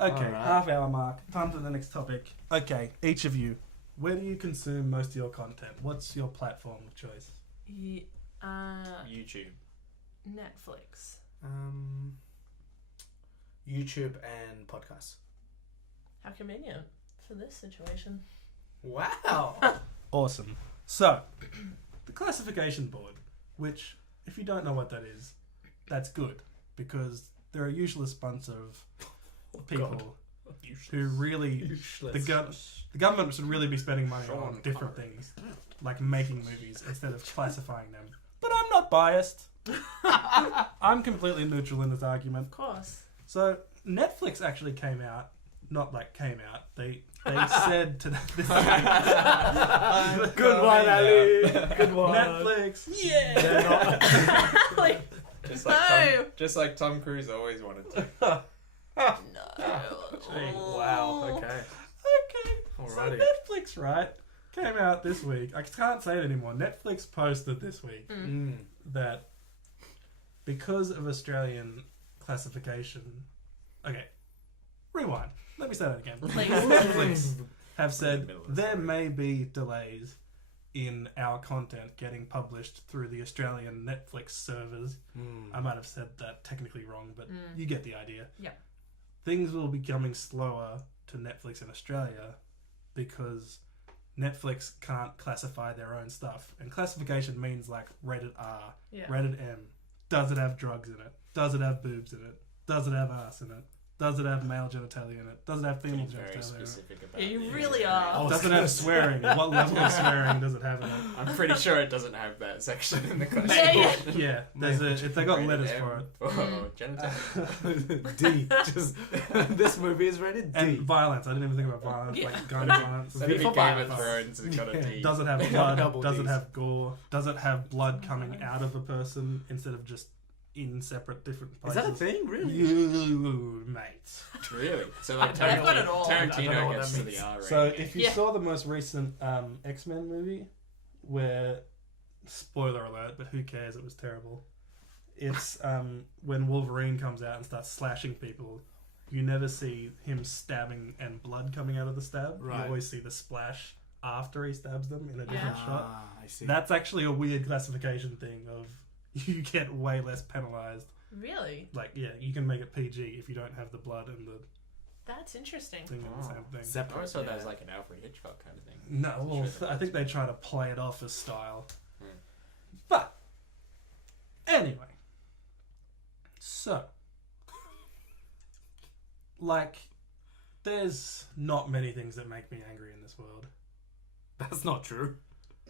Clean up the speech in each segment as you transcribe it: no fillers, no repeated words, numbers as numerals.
Okay, Alright. half hour mark. Time for the next topic. Okay, each of you, where do you consume most of your content? What's your platform of choice? YouTube. Netflix. YouTube and podcasts. How convenient for this situation. Wow. Awesome. So, the classification board, which, if you don't know what that is, that's good, because they're a useless bunch of people who really... The government should really be spending money on different things, like making movies, instead of classifying them. But I'm not biased. I'm completely neutral in this argument. Of course. So, Netflix actually came out. Not like came out. They said to this. Good one, Ali. Good one. Netflix. Yeah. They're not. Like, Just like Tom Cruise always wanted to. no. Wow. Okay. Okay. So Alrighty. Netflix, right, came out this week. I can't say it anymore. Netflix posted this week that because of Australian classification. Okay. Rewind. Let me say that again. Please. Netflix have said Middle of the there story. may be delays in our content getting published through the Australian Netflix servers. I might have said that technically wrong, but you get the idea. Yeah. Things will be coming slower to Netflix in Australia because Netflix can't classify their own stuff. And classification means like rated R, Yeah. rated M. Does it have drugs in it? Does it have boobs in it? Does it have ass in it? Does it have male genitalia in it? Does it have female Very genitalia in it? specific about Yeah, you the really Australian- are. Does it have swearing? What level of swearing does it have in it? I'm pretty sure it doesn't have that section in the question. Yeah. Yeah, there's if they got Rated letters M for it. For genitalia. D. Just this movie is rated D. And violence. I didn't even think about violence, Yeah. like gun violence. Maybe for Game of violence. Thrones has got a D. Does it have Yeah, blood? double Does it Ds. have gore? Does it have blood coming out of a person instead of just in separate different Is places? that a thing? Really? You, mate. Really? So like They've got it all. I don't know Tarantino what gets that to the means. R rating. So if you Yeah. saw the most recent X-Men movie, where, spoiler alert, but who cares, it was terrible. It's when Wolverine comes out and starts slashing people, you never see him stabbing and blood coming out of the stab. Right. You always see the splash after he stabs them in a different Yeah. shot. I see. That's actually a weird classification thing of you get way less penalized. Really? Like, yeah, you can make it PG if you don't have the blood and the That's interesting. thing in the same thing. I Separate. always thought yeah. that was like an Alfred Hitchcock kind of thing. No, well, Sure. I think they try to play it off as style. Hmm. But, anyway. So, like, there's not many things that make me angry in this world. That's not true.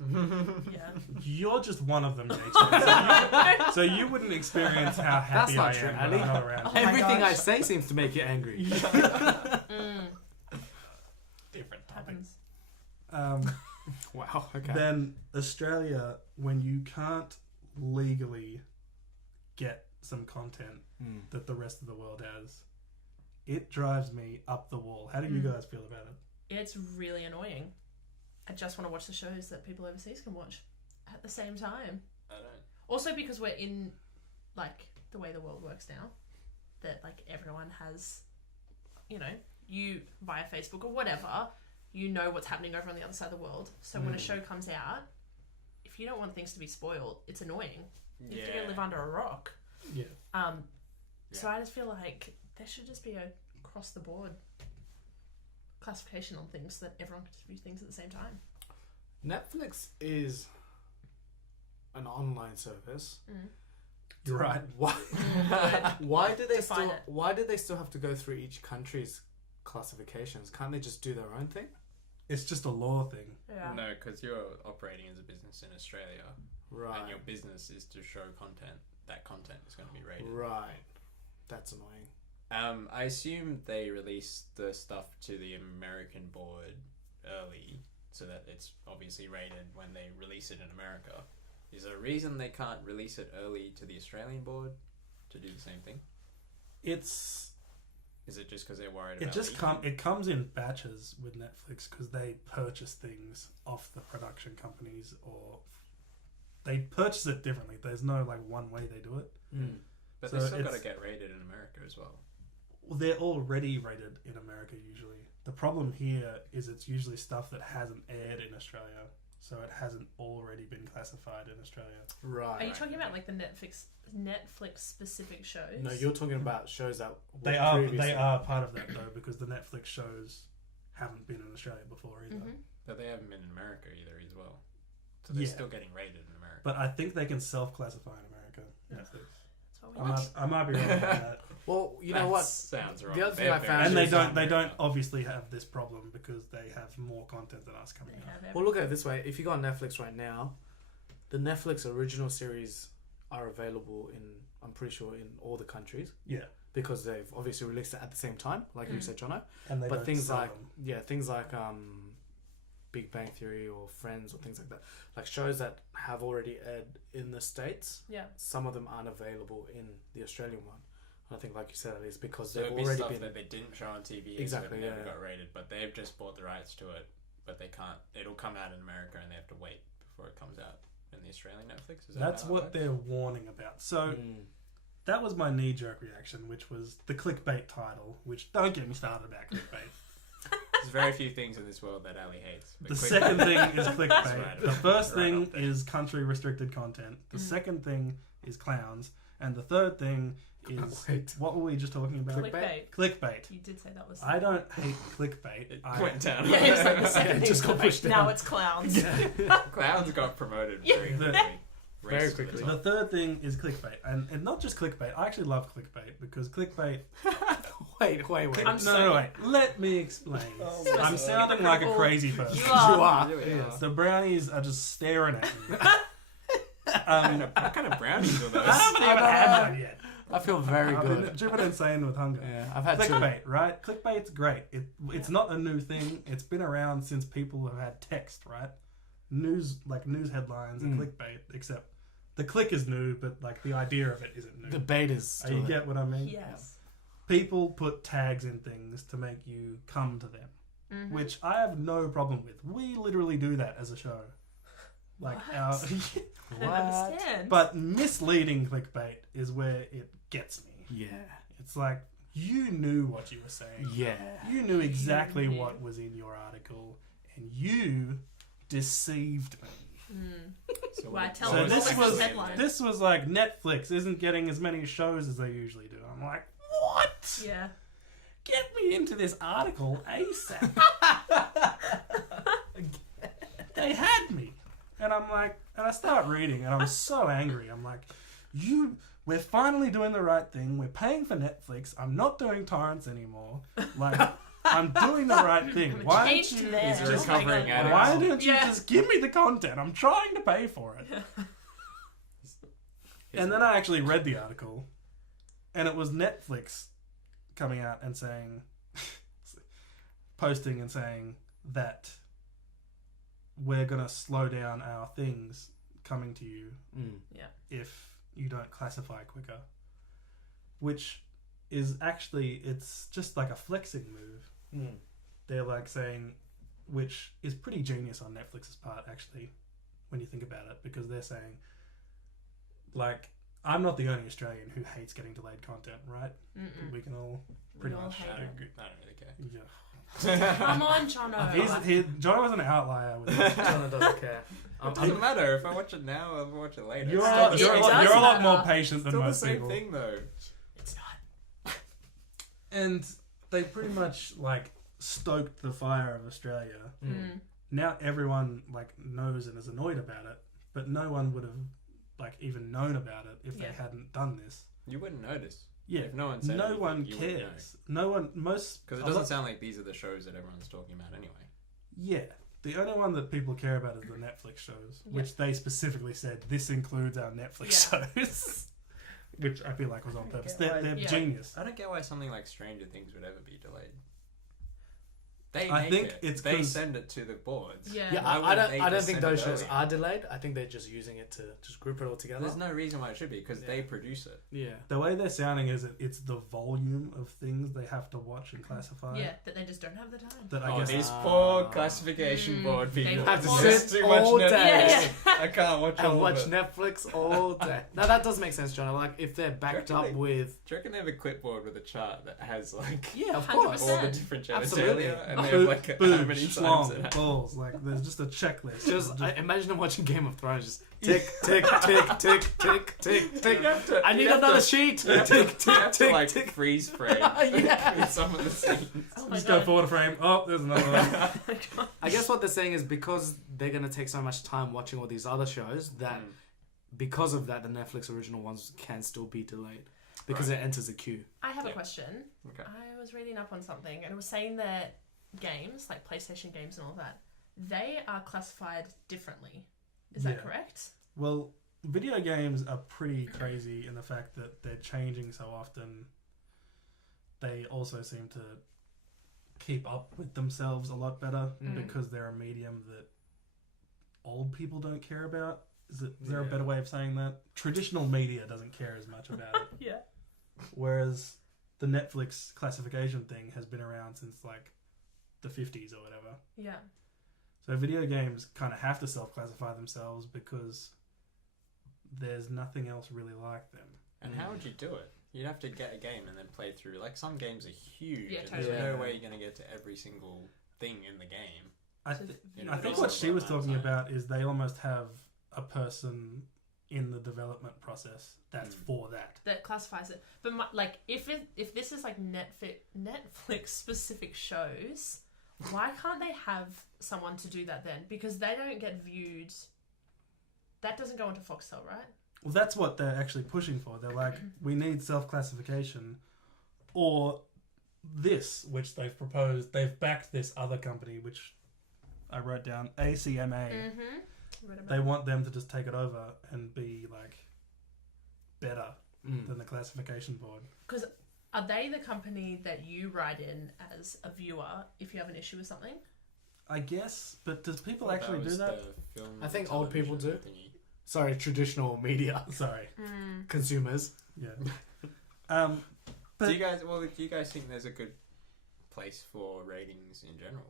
Yeah. You're just one of them, Rachel. So you wouldn't experience how happy I That's not am true, when I'm Ali. not around. my Everything I gosh. say seems to make you angry. Different topic. Happens. Wow. Okay. Then Australia, when you can't legally get some content that the rest of the world has, it drives me up the wall. How do you guys feel about it? It's really annoying. I just want to watch the shows that people overseas can watch at the same time. I don't. Also because we're in, like, the way the world works now, that, like, everyone has, you know, you via Facebook or whatever, you know what's happening over on the other side of the world. So when a show comes out, if you don't want things to be spoiled, it's annoying. You have to go live under a rock. Yeah. So I just feel like there should just be a across the board classification on things so that everyone can just view things at the same time. Netflix is an online service. You're right. Why? Why do they Define still? it. Why do they still have to go through each country's classifications? Can't they just do their own thing? It's just a law thing. Yeah. No, because you're operating as a business in Australia, Right. and your business is to show content. That content is going to be rated. Right. That's annoying. I assume they released the stuff to the American board early, so that it's obviously rated when they release it in America. Is there a reason they can't release it early to the Australian board to do the same thing? It's Is it just because they're worried it about just leaking? it comes in batches with Netflix because they purchase things off the production companies, or they purchase it differently. There's no like one way they do it. But So they still got to it's- get rated in America as well. they're already rated in America usually. The problem here is it's usually stuff that hasn't aired in Australia, so it hasn't already been classified in Australia. Right. Are you talking about like the Netflix specific shows? No, you're talking about shows that were They are previously. part of that though, because the Netflix shows haven't been in Australia before either. Mm-hmm. But they haven't been in America either as well. So they're Yeah. still getting rated in America. But I think they can self-classify in America. Netflix. That's what we I might be wrong about that. Well, you know That what? sounds wrong. The other thing They're I very found And they Actually, don't obviously have this problem because they have more content than us coming They out. have Well, look at it this way: if you go on Netflix right now, the Netflix original series are available in, I'm pretty sure, in all the countries Yeah, because they've obviously released it at the same time, like you said, Jono. and they But don't things sell like them. things like Big Bang Theory or Friends or things like that, like shows that have already aired in the States, Yeah. some of them aren't available in the Australian one. And I think, like you said, it is because So they've it'd be already stuff been. that they didn't show on TV, Exactly, so it never yeah. got rated, but they've just bought the rights to it, but they can't. It'll come out in America, and they have to wait before it comes out in the Australian Netflix. Is that That's how it what works? they're warning about. So that was my knee-jerk reaction, which was the clickbait title. Which don't get me started about clickbait. There's very few things in this world that Ali hates. but The click- second thing is clickbait. right. The first Right thing up there. is country-restricted content. The Mm. second thing is clowns, and the third thing is Wait. what were we just talking about? Clickbait? Clickbait. You did say that was. I don't hate clickbait. It I, went down. Yeah, it's like the second Yeah, thing. just got pushed Now down. it's clowns. Clowns got promoted Yeah. very The- quickly. Very Race to the quickly. top. The third thing is clickbait, and not just clickbait. I actually love clickbait because clickbait. Wait. I'm No, wait. Let me explain. Oh my I'm God. sounding like a crazy person. You are. You are. You really are. The brownies are just staring at me. What kind of brownies are those? I haven't even had one yet. I feel very I've good. been driven insane with hunger. Yeah, I've had two. Clickbait, right? Clickbait's great. It's not a new thing. It's been around since people have had text, right? News headlines and clickbait, except the click is new, but like the idea of it isn't new. The bait is. You still get what I mean? Yes. People put tags in things to make you come to them, Mm-hmm. which I have no problem with. We literally do that as a show. Like What? our, I don't What? understand. but misleading clickbait is where it gets me. Yeah. It's like you knew what you were saying. Yeah. You knew exactly knew. what was in your article, and you deceived me. So Why, what- tell So what me, this what the was the was headline? this was like Netflix isn't getting as many shows as they usually do. I'm like, what? Yeah. Get me into this article ASAP. They had me, and I'm like, and I start reading, and I'm so angry. I'm like, we're finally doing the right thing. We're paying for Netflix. I'm not doing torrents anymore. Like, I'm doing the right thing. I'm Why don't changed you? there. He's a Oh my recovering God. addict. Why don't you Yeah. just give me the content? I'm trying to pay for it. And then I actually read the article, and it was Netflix coming out and saying, posting and saying that we're going to slow down our things coming to you if you don't classify quicker. Which is actually, it's just like a flexing move. They're like saying, which is pretty genius on Netflix's part, actually, when you think about it, because they're saying, like, I'm not the only Australian who hates getting delayed content, right? Mm-mm. We can all pretty all much hate I it. don't really care. Yeah. Come on, Jono. John was an outlier with it. Jonah doesn't care. It doesn't matter if I watch it now or if I watch it later. You're, It's a still lot, the you're, a same- lot, does you're a lot matter. more patient than still the most same people. thing though. It's not. And they pretty much like stoked the fire of Australia. Mm. Now everyone like knows and is annoyed about it, but no one would have like even known about it if Yeah. they hadn't done this. You wouldn't notice. Yeah, If no one said no anything, one you wouldn't know. cares. No one, most Because it a doesn't lot- sound like these are the shows that everyone's talking about anyway. Yeah, the only one that people care about is the Netflix shows, Yeah. which they specifically said this includes our Netflix shows, which I feel like was on purpose. get why- They're Yeah. genius. I don't get why something like Stranger Things would ever be delayed. They I make think it. it's they 'cause- send it to the boards. Yeah. Yeah, Why I wouldn't don't. they I don't just think send those it shows earlier? are delayed. I think they're just using it to just group it all together. There's no reason why it should be because Yeah. they produce it. Yeah. The way they're sounding is it's the volume of things they have to watch and classify. Yeah, that they just don't have the time. That I Oh, guess these Ah. poor classification Mm, board they people have to sit too much all Netflix. day. Yeah, yeah. I can't watch And all watch of it. Netflix all day. Now that does make sense, John. Like if they're backed reckon up they- with. Do you reckon they have a clipboard with a chart that has like Yeah, of 100%. course. all the different Absolutely. genitalia and they have like how Boobs, many times schlong, it happens? balls. Like there's just a checklist. Just I imagine them watching Game of Thrones. Just tick, tick, tick, tick, tick, tick, tick. You have to- I need you have another to- sheet. You have Tick, to, tick, you have to tick, like tick. freeze frame Yeah. some of the scenes. Oh my just go god. forward a frame. Oh, there's another one. Oh my god. I guess what they're saying is because they're going to take so much time watching all these other shows that Mm. because of that, the Netflix original ones can still be delayed because Right. it enters a queue. I have a Yeah. question. Okay. I was reading up on something and it was saying that games, like PlayStation games and all that, they are classified differently. Is that Yeah. correct? Well, video games are pretty crazy in the fact that they're changing so often. They also seem to keep up with themselves a lot better Mm. because they're a medium that old people don't care about. Is there a Yeah. better way of saying that? Traditional media doesn't care as much about it. Yeah. Whereas the Netflix classification thing has been around since like the 50s or whatever. Yeah. So video games kind of have to self-classify themselves because there's nothing else really like them. And how would you do it? You'd have to get a game and then play through. Like some games are huge, Yeah, and totally. there's Yeah. no way you're gonna get to every single thing in the game. I, So th- You know, I think they what sort she of was run that talking time. about is they almost have a person in the development process that's for that. That classifies it. But like, if this is like Netflix specific shows, why can't they have someone to do that then? Because they don't get viewed. That doesn't go into Foxtel, right? Well, that's what they're actually pushing for. They're like, we need self-classification, or this, which they've proposed. They've backed this other company, which I wrote down, ACMA. Mm-hmm. They want them to just take it over and be like better than the classification board. Because are they the company that you write in as a viewer if you have an issue with something? I guess, but does people Well, actually do was that? the film I think and old people television do. thingy. Sorry, traditional media Sorry. consumers. Yeah. But Do you guys think there's a good place for ratings in general?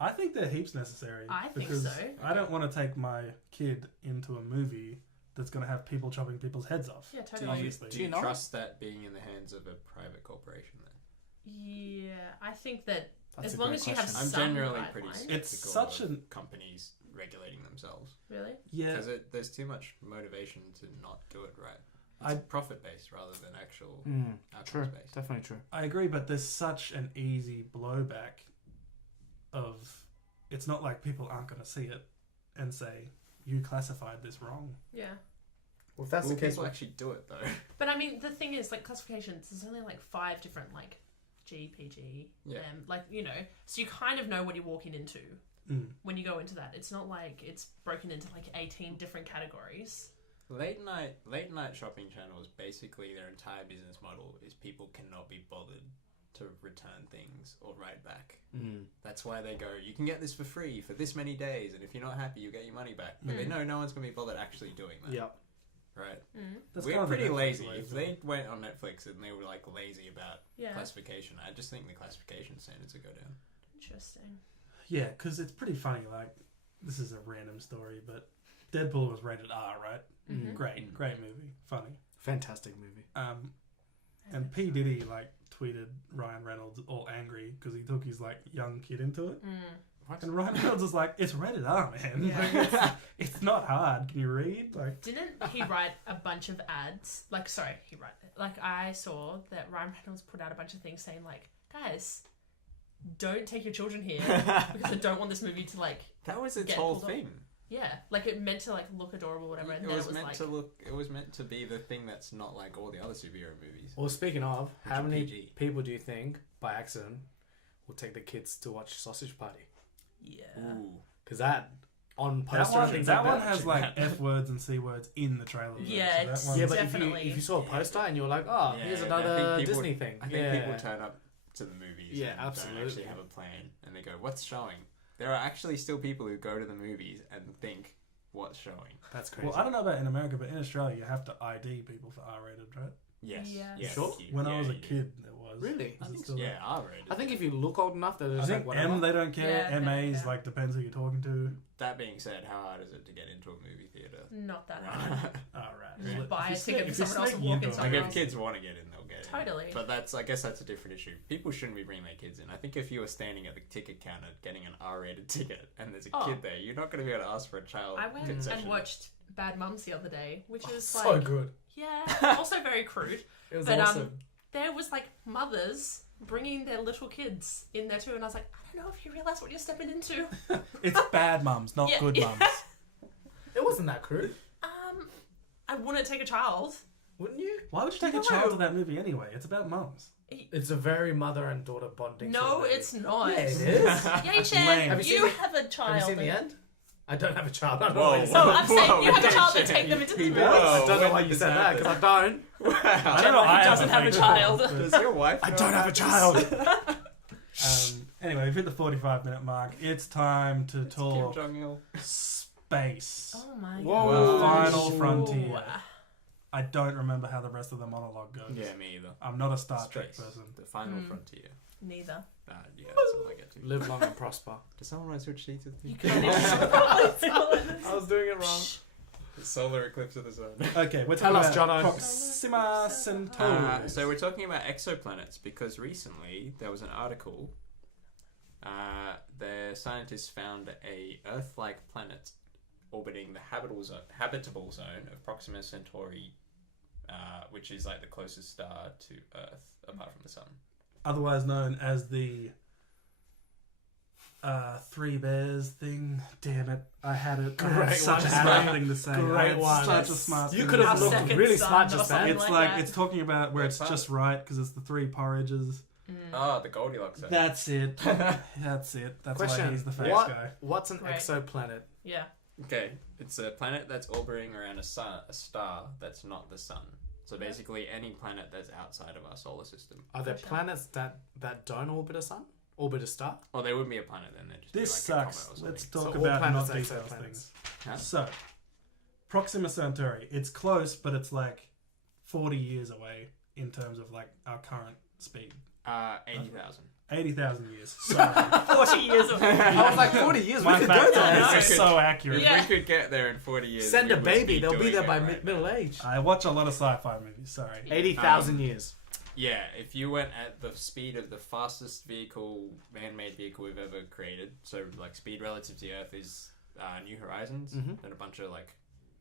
I think they're heaps necessary. I think because so. I don't want to take my kid into a movie that's going to have people chopping people's heads off. Yeah, Do totally. you, Obviously. do Do you you know? trust that being in the hands of a private corporation then? Yeah, I think that That's as a long great as you have question. I'm some generally pretty guidelines. skeptical It's such of an- companies regulating themselves Really? Yeah. because there's too much motivation to not do it right. I- It's profit based rather than actual True, outcomes based. definitely true. I agree, but there's such an easy blowback of it's not like people aren't going to see it and say, you classified this wrong. Yeah. Well, if that's Will the case, people actually do it though? But I mean, the thing is, like, classifications, there's only like 5 different, like, G, PG, Yeah. like, you know, so you kind of know what you're walking into Mm. when you go into that. It's not like it's broken into like 18 different categories. Late night shopping channels, basically their entire business model is people cannot be bothered to return things or write back. That's why they go, you can get this for free for this many days, and if you're not happy, you get your money back. But they know no one's going to be bothered actually doing that. yeah. Right? That's We're kind of the pretty Netflix lazy. way If as they well. went on Netflix and they were like lazy about Yeah. classification, I just think the classification standards would go down. Interesting. Yeah, because it's pretty funny. Like, this is a random story, but Deadpool was rated R, right? Mhm. Great movie, funny. Fantastic movie. And P Diddy like tweeted Ryan Reynolds all angry because he took his like young kid into it, What? and Ryan Reynolds was like, "It's rated R, man. Yeah. Like, it's not hard. Can you read?" Like, Didn't he write a bunch of ads? Like, sorry, I saw that Ryan Reynolds put out a bunch of things saying like, guys, don't take your children here because I don't want this movie to like, That was its Get whole pulled up. thing. yeah, like it meant to like look adorable, whatever, and It then was it was meant like, to look. It was meant to be the thing that's not like all the other superhero movies. Well, speaking of, Which how are many PG. people do you think, by accident, will take the kids to watch Sausage Party? yeah, Ooh. Because that, on that poster and one, things that like one that. has like F words and C words in the trailer. though, Yeah, so that it's- one's- Yeah, but Definitely. if you saw a poster and you were like, oh, Yeah, here's I another think people- Disney thing. I think people turn up to the movies. Yeah, and absolutely. Don't actually have a plan, and they go, "What's showing?" There are actually still people who go to the movies and think, "What's showing?" That's crazy. Well, I don't know about in America, but in Australia, you have to ID people for R-rated, right? Yes. Yes. Yeah, Sure. When I was a you do. kid, there was. Really? Is it still there? Yeah, R-rated. I think if you look old enough, they're I just think like whatever. M they don't care. Yeah, MA's yeah. like depends who you're talking to. That being said, how hard is it to get into a movie theater? Not that hard. Alright. Just Really? buy a If you ticket for sneak- someone else if and you walk sneak in into it, Like somewhere if else. kids want to get in, they'll get in. Totally. But I guess that's a different issue. People shouldn't be bringing their kids in. I think if you were standing at the ticket counter getting an R-rated ticket and there's a Oh. kid there, you're not going to be able to ask for a child I went concession. and watched Bad Mums the other day, which is So like good. yeah, also very crude. It was But awesome. there was like mothers bringing their little kids in there too, and I was like, I don't know if you realize what you're stepping into. It's bad mums, not Yeah, good yeah. mums. It wasn't that crude, I wouldn't take a child. wouldn't you? Why would you take No. a child to that movie anyway? It's about mums. It's a very mother and daughter bonding. No, sort of movie. it's not. Yeah, it is. Yeah, Shan, Lame. Have you you seen the- have a child. Have you seen the end? I don't have a child. I don't Whoa. know why you said No, that. I'm saying Whoa, you have a don't child and say take them into the he movie. does. I don't know When why did you this said that because I don't. I don't know. Generally, I he doesn't have a fake child. Does your wife I know don't have a about child. this? Anyway, we've hit the 45-minute mark. It's time to Kim talk Jong-il. space. Oh my Whoa. god. The final Ooh. frontier. I don't remember how the rest of the monologue goes. Yeah, me either. I'm not a Star Trek Space. person. The final Mm. frontier. Neither. Yeah, that's all I get to. Live long and prosper. Does someone want to switch seats with me? You can't even probably tell it. I was doing it wrong. The solar eclipse of the sun. Okay, we're Tell talking us, about Jono. Proxima Centauri. So we're talking about exoplanets because recently there was an article. The scientists found a Earth-like planet orbiting the habitable zone of Proxima Centauri, which is like the closest star to Earth apart from the sun. Otherwise known as the Three Bears thing. Damn it. I had it. I had Great such a one, smart Adam. thing to say. Great I had one. Such a smart You thing could to have say. looked Second really son smart or just something then. It's like like that. it's talking about where it's What just right because it's the three porridges. Oh, the Goldilocks zone. That's it. That's it. That's Question: why he's the facts what, guy. What's an Great. exoplanet? Yeah. Okay, it's a planet that's orbiting around a star that's not the sun. So basically, any planet that's outside of our solar system. Are there Gotcha. planets that don't orbit a sun? Orbit a star? Well, they wouldn't be a planet then. They'd just This be like a sucks. comet or Let's something. talk So all about planets not are details exoplanets. things. Huh? So, Proxima Centauri. It's close, but it's like 40 years away in terms of like our current speed. 80,000. 80,000 years. Sorry. 40 years of I was like 40 years. My We could go facts there. I are know. so accurate. Yeah. If we could get there in 40 years. Send we a would baby. be They'll be doing there it by right middle now. age. I watch a lot of sci-fi movies. Sorry. 80,000 years. Yeah, if you went at the speed of the fastest vehicle, man-made vehicle we've ever created, so like speed relative to the Earth is New Horizons, Mhm. and a bunch of like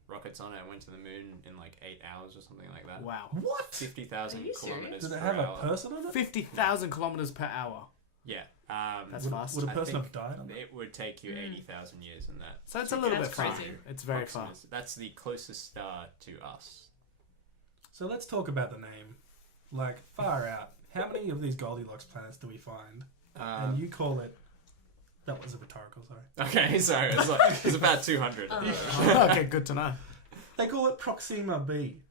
rockets on it went to the moon in like 8 hours or something like that. Wow. What? 50,000 Are you serious? kilometers Did it per have hour. a person on it? 50,000 kilometers per hour. Yeah. That's would, fast. Would a I person think have died on it? It would take you 80,000 years in that. So it's a little That's bit far. crazy. It's very far. Proximus. That's the closest star to us. So let's talk about the name. Like, far out. How many of these Goldilocks planets do we find? And you call it... That was a rhetorical, sorry. Okay, so it's about 200. Okay, good to know. They call it Proxima B.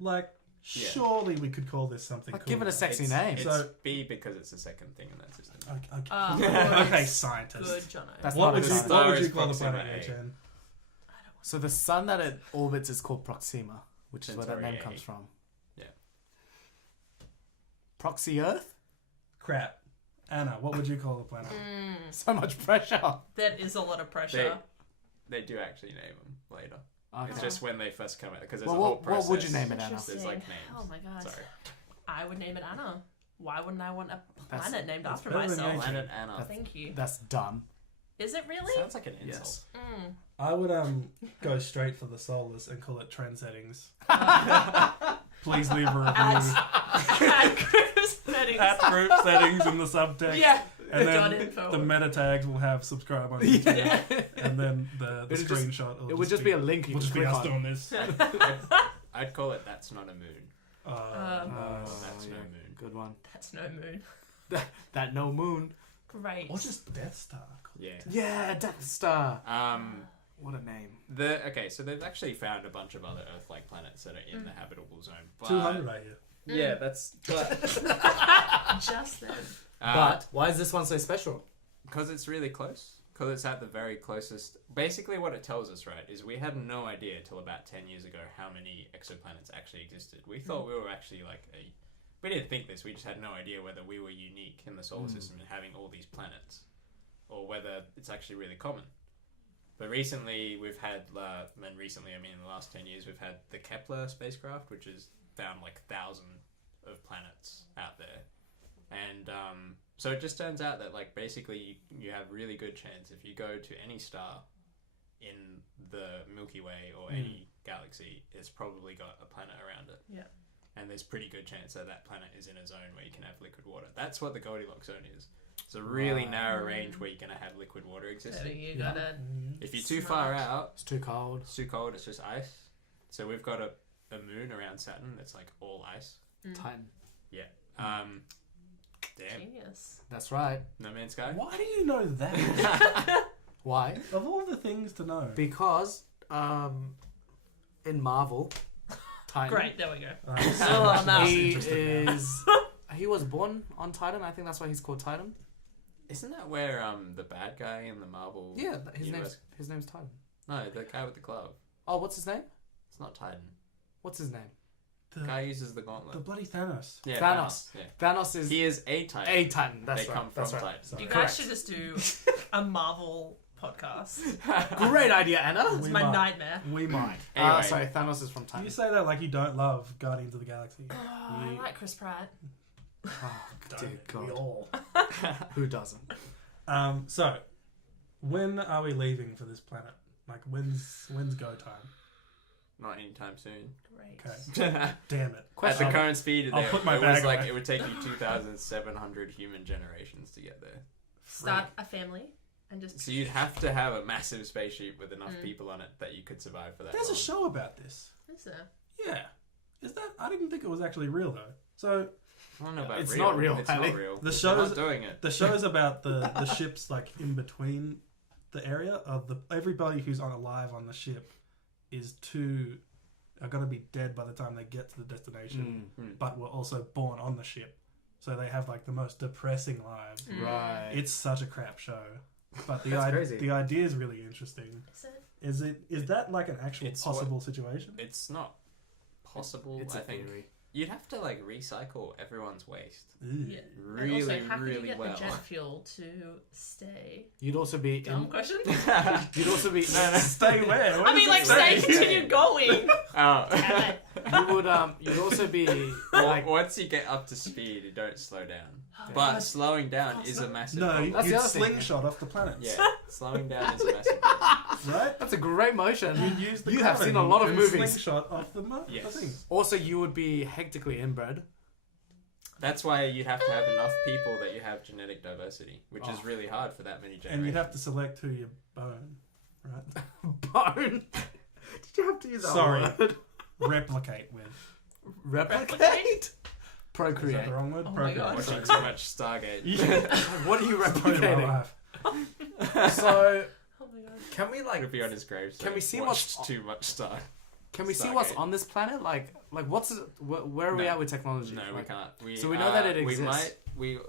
Like, Yeah. surely we could call this something Like, cool. give it a sexy It's, name. It's So- B because it's the second thing in that system. Okay, okay scientist. Good, Jono. That's What not would a you, science. what would Star you is call the Proxima planet, A. Chen? So the sun that it orbits is called Proxima, which is where that Centauri name A. comes from. Yeah. Proxy Earth? Crap. Anna, what would you call the planet? So much pressure. That is a lot of pressure. They do actually name them later. Okay. It's just when they first come out because there's Well, a whole what process. would you name it, Anna? Interesting. There's like names. Oh my god. Sorry. I would name it Anna. Why wouldn't I want a That's- planet named that's after better than myself? nature. Planet Anna. Thank you. That's dumb. Is it really? Sounds like an insult. Yes. I would go straight for the soulless and call it trend settings. Please leave a review. At group settings. At group settings in the subtext. Yeah. And Dot then info. the meta tags will have subscribe on YouTube. Yeah. And then the It'll just- screenshot will It would just be a link you will can just be click us on. doing this. I'd call it That's Not a Moon. Oh, Oh, That's yeah. no moon. Good one. That's no moon. That no moon. Great. or just Death Star. Yeah. Yeah, Death Star. What a name. So they've actually found a bunch of other Earth-like planets that are in the habitable zone. But 200 I hear. Yeah, that's. Just then. But why is this one so special? Because it's really close. Because it's at the very closest. Basically, what it tells us, right, is we had no idea till about 10 years ago how many exoplanets actually existed. We thought we were actually like a. We didn't think this. We just had no idea whether we were unique in the solar system and having all these planets, or whether it's actually really common. But recently, we've had, and recently, I mean, in the last 10 years, we've had the Kepler spacecraft, which has found like 1,000 of planets out there. And so it just turns out that, like, basically you have really good chance if you go to any star in the Milky Way or any galaxy, it's probably got a planet around it. Yeah. And there's pretty good chance that that planet is in a zone where you can have liquid water. That's what the Goldilocks zone is. It's a really narrow range where you're going to have liquid water So existing. you gotta. If you're too far out, It's too cold. it's too cold, it's just ice. So we've got a moon around Saturn that's like all ice. Titan. Damn. Genius. That's right. No Man's Sky? Why do you know that? Why? Of all the things to know. Because in Marvel, Titan. Great, there we go. Oh, no. He is. He was born on Titan. I think that's why he's called Titan. Isn't that where the bad guy in the Marvel Yeah, his universe? name's Titan. No, the guy with the glove. Oh, what's his name? It's not Titan. What's his name? The guy uses the gauntlet. The bloody Thanos. Yeah, Thanos. Yeah. Thanos is He is a Titan. a Titan. That's they right. come from That's right. Titan. Sorry. You guys Correct. should just do a Marvel podcast. Great idea, Anna. It's We my might. nightmare. We might. Anyway, Sorry, Thanos is from You Titan. say that like you don't love Guardians of the Galaxy. Oh, I like Chris Pratt. Oh, dear We God. all. Who doesn't? So, when are we leaving for this planet? Like, when's go time? not anytime soon. Great. Okay. Damn it. At the current speed, I'll there, put my it was bag like away. it would take you 2,700 human generations to get there. Start a family and just. So you'd have to have a massive spaceship with enough people on it that you could survive for that There's long. a show about this. Is there? Yeah. Is that? I didn't think it was actually real though. So I don't know about It's real. not real, It's Ali. not real. The They're show's- not doing it. the show's about the ships like in between the area of the everybody who's on alive on the ship are gonna be dead by the time they get to the destination, but were also born on the ship, so they have like the most depressing lives. Right. It's such a crap show, but That's crazy. the idea is really interesting. Is it? Is that like an actual It's possible situation? It's not possible. It's I a think theory. you'd have to like recycle everyone's waste Ew. Yeah. really, and also, how can you really get well. the jet fuel to stay? You'd also be Dumb in. question. You'd also be. Stay where? Where I mean, does like, it stay, say? continue going. Oh. Damn it. You would. You'd also be like. Once you get up to speed, you don't slow down. Oh, But God. slowing down is a massive No, problem. That's the you'd other thing. slingshot off the planet. Yeah, slowing down is a massive problem. Right? That's a great motion. You'd use the You have cannon seen a lot of and movies. Slingshot off the thing. Yes. Also, you would be hectically inbred. That's why you'd have to have enough people that you have genetic diversity, which is really hard for that many generations. And you'd have to select who you bone, right? Bone. Did you have to use that Sorry. word? Replicate with. Replicate. Is that Procreate. the wrong word? Oh my Procreate. God. watching too much Stargate. What are you Story of my replicating? life. So, Oh my God. can we like? Could be on his grave. Can we see watched what's- too much Star? Can we see what's Stargate. on this planet? Like what's where are we No. at with technology? No, we Like, can't. So we know that it We exists.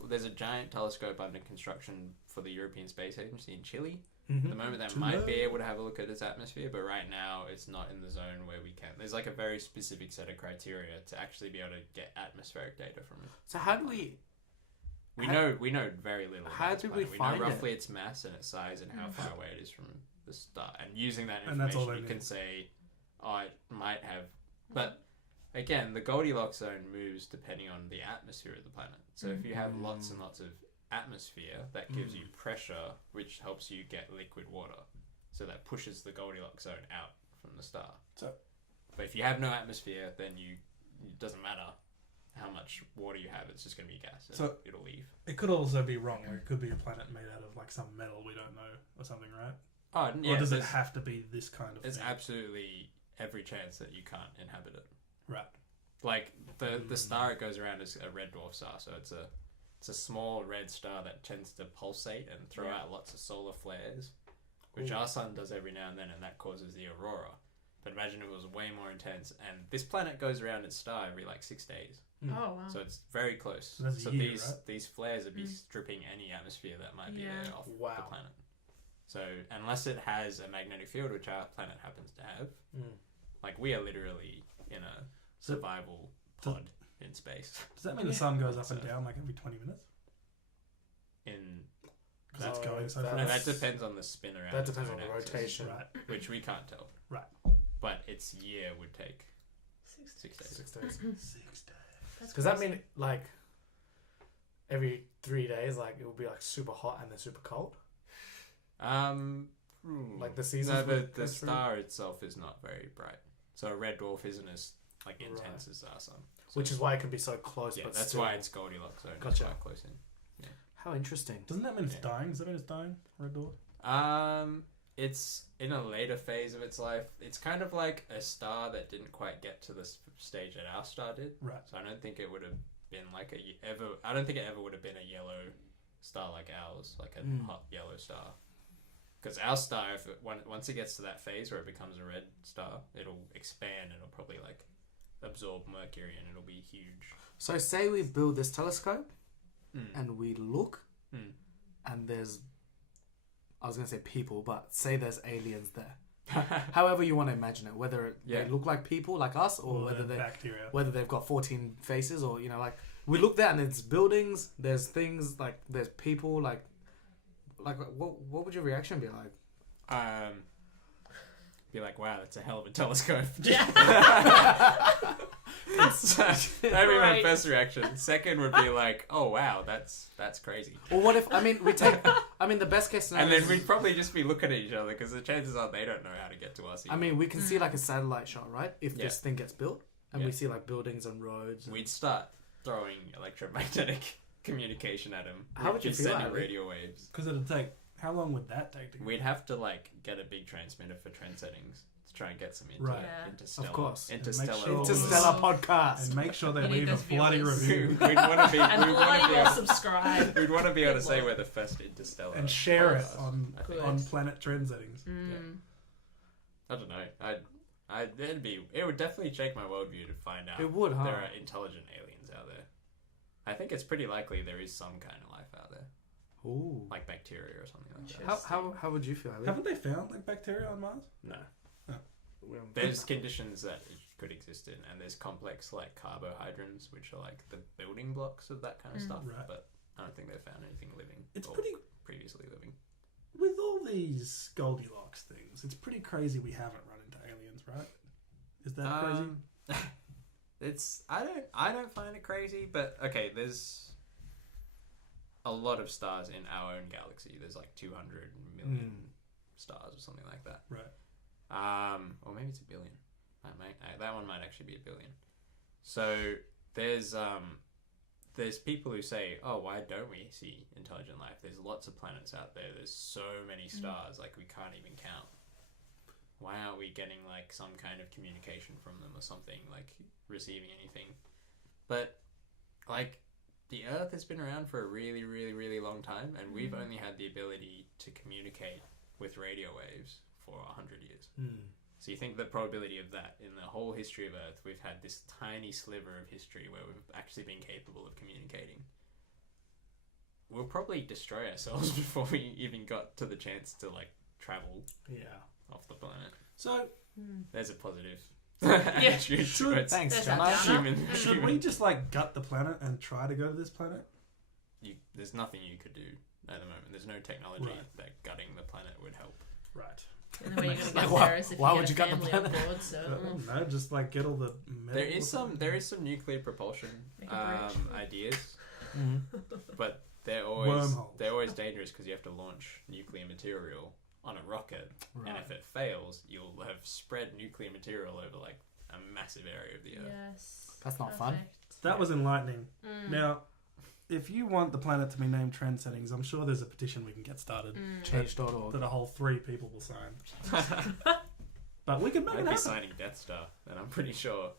there's a giant telescope under construction for the European Space Agency in Chile. Mhm. At the moment, that Chile. might be able to have a look at its atmosphere, but right now it's not in the zone where we can. There's like a very specific set of criteria to actually be able to get atmospheric data from it. So how do we? We How- know very little. how about this did we planet. find know it? roughly its mass and its size and how far away it is from the star. And using that And that's all information, they you can need. say, oh, it might have. But again, the Goldilocks zone moves depending on the atmosphere of the planet. So if you have lots and lots of atmosphere, that gives you pressure, which helps you get liquid water. So that pushes the Goldilocks zone out from the star. So- But if you have no atmosphere, then it doesn't matter how much water you have, it's just going to be gas. And So- it'll leave. It could also be wrong. Where it could be a planet made out of like some metal we don't know or something, right? Oh, yeah. Or does it there's- have to be this kind of There's thing? absolutely every chance that you can't inhabit it. Right. Like the star it goes around is a red dwarf star, so it's a small red star that tends to pulsate and throw out lots of solar flares, which our sun does every now and then, and that causes the aurora. But imagine if it was way more intense. And this planet goes around its star every like 6 days. Mm. Oh wow. So it's very close. So that's a year, right? these flares would be Mm. stripping any atmosphere that might be Yeah. there off the Wow. planet. So unless it has a magnetic field, which our planet happens to have, like we are literally in a So- survival pod in space. Does that mean the sun goes up and So- down like every 20 minutes? In Because it's No, going so that's- and fast. that depends on the spin around. That its depends own on the axis, rotation. Right. which we can't tell. Right. But its year would take 6 6 days. 6 days. 6 days. That's Does that crazy. mean like every 3 days, like it will be like super hot and then super cold? Like the seasons. No, would the go through? star itself is not very bright. So a red dwarf isn't as like intense as our sun. So, Which is why it can be so close. yeah, but that's still. why it's Goldilocks zone. Gotcha. It's quite close in. How interesting. Doesn't that mean it's Yeah. dying? Does that mean it's dying? Red dwarf? It's in a later phase of its life. It's kind of like a star that didn't quite get to the stage that our star did. Right. So I don't think it would have been like I don't think it ever would have been a yellow star like ours, like a hot yellow star. Because our star, once it gets to that phase where it becomes a red star, it'll expand and it'll probably like absorb Mercury and it'll be huge. So say we build this telescope Mm. and we look Mm. and there's, I was going to say people, but say there's aliens there. However you want to imagine it, whether Yeah. they look like people like us or whether the they bacteria. whether they've got 14 faces or like we look there and there's buildings, there's things like there's people like what would your reaction be like? Be like, wow, that's a hell of a telescope. Yeah. That'd be my Right. first reaction. Second would be like, oh wow, that's crazy. Or what if the best case scenario And then is- we'd probably just be looking at each other because the chances are they don't know how to get to us. I mean we can see like a satellite shot, right? If Yeah. this thing gets built and Yeah. we see like buildings and roads and- we'd start throwing electromagnetic communication at them. How would you feel, sending Abby? radio waves? Because it'd take... How long would that take to go? We'd have to like get a big transmitter for trend settings to try and get some Right. Yeah. interstellar, Of course. And make interstellar. sure- Interstellar podcast. And make sure they We need leave a those bloody viewers. review. We'd want to be. And We'd want like to be or able, subscribe. we'd want to be able to say Good we're the first interstellar. And share it podcast, on I think. Good. on Planet Trend settings. Mm. I don't know. It would definitely shake my worldview to find out It would, huh? there are intelligent aliens out there. I think it's pretty likely there is some kind of life out there, Ooh. like bacteria or something like that. How would you feel? Ali? Haven't they found like bacteria on Mars? No, We haven't- there's conditions that it could exist in, and there's complex like carbohydrons, which are like the building blocks of that kind of stuff. Right. But I don't think they've found anything living. It's or pretty... previously living. With all these Goldilocks things, it's pretty crazy we haven't run into aliens, right? Is that crazy? It's I don't find it crazy, but okay, there's a lot of stars in our own galaxy. There's like 200 million stars or something like that. Right. Or maybe it's a billion. That one might actually be a billion. So there's people who say, oh, why don't we see intelligent life? There's lots of planets out there. There's so many stars, like we can't even count. Why aren't we getting like some kind of communication from them or something, like receiving anything? But like the Earth has been around for a really, really, really long time, and we've only had the ability to communicate with radio waves for 100 years. So you think the probability of that in the whole history of Earth, we've had this tiny sliver of history where we've actually been capable of communicating. We'll probably destroy ourselves before we even got to the chance to like travel off the planet. So There's a positive Yeah. attitude Should- towards Thanks, There's John. that downer. human. should human. we just like gut the planet and try to go to this planet? There's nothing you could do at the moment. There's no technology Right. that gutting the planet would help. Right. And the way you're gonna get Why- there is if why you would get you a got the family on planet? board. So No, just like get all the metal There or is something. some nuclear propulsion Make a bridge. ideas, Mm-hmm. but they're always Wormholes. dangerous because you have to launch nuclear material on a rocket, and if it fails, you'll have spread nuclear material over like a massive area of the Earth. yes, That's not fun. perfect. That was enlightening. Mm. Now, if you want the planet to be named Trend Settings, I'm sure there's a petition we can get started Change.org. that a whole 3 people will sign. But we can make I'd it be happen. signing Death Star, and I'm pretty sure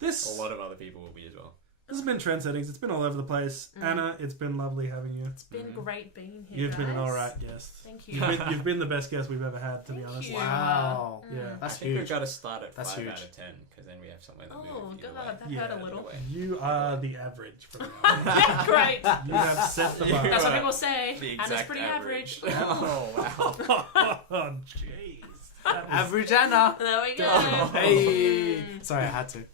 This a lot of other people will be as well. This has been Trend Settings. It's been all over the place. Anna, it's been lovely having you. It's been great being here. You've been an guys. alright guest. Thank you. You've been the best guest we've ever had, to be Thank honest. you. Wow. Yeah. I That's think we've huge. got to start at That's 5 huge. out of 10 because then we have somewhere to move. Oh, either good. way. That Yeah. hurt a Either little. way. You are the average from now on. Great. You have set the bar. That's what are people say. The Anna's exact pretty average. Oh wow. Oh, jeez. That was- Average Anna. There we go. Hey. Sorry, I had to.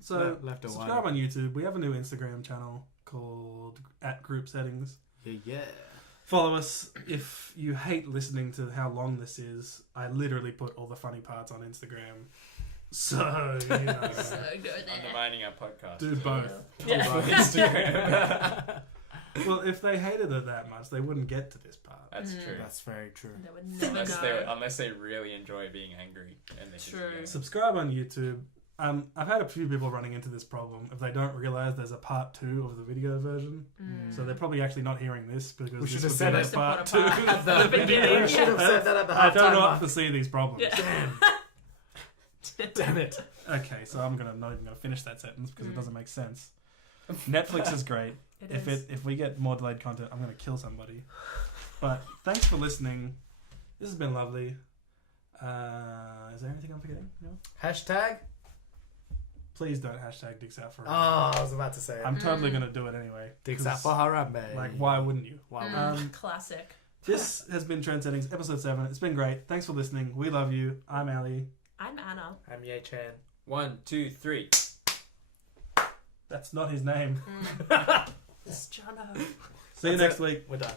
So Left a subscribe while. on YouTube. We have a new Instagram channel called @GroupSettings. Yeah. Follow us. If you hate listening to how long this is, I literally put all the funny parts on Instagram. So, you know, So good. Undermining our podcast. do both. Yeah. On Instagram. Well, if they hated it that much, they wouldn't get to this part. That's true. That's very true. They would never Unless they know. really enjoy being angry and they True. just Subscribe on YouTube. I've had a few people running into this problem if they don't realize there's a part 2 of the video version. So they're probably actually not hearing this because We this should would have said be it. their part 2 At the of the beginning, video. We should have said that at the I don't halftime often mark. see these problems. Yeah. Damn it. Okay, so I'm not even gonna finish that sentence because it doesn't make sense. Netflix is great. If we get more delayed content, I'm gonna kill somebody. But thanks for listening. This has been lovely. Is there anything I'm forgetting? No. Hashtag. Please don't hashtag dicks out for Oh, I was about to say it. I'm totally gonna do it anyway. Dicks 'cause, out for Harambe. Like, why wouldn't you? Classic. This has been Trend Settings, episode 7. It's been great. Thanks for listening. We love you. I'm Ali. I'm Anna. I'm Ye Chan. 1, 2, 3. That's not his name. It's Jono. See you That's next week. We're done.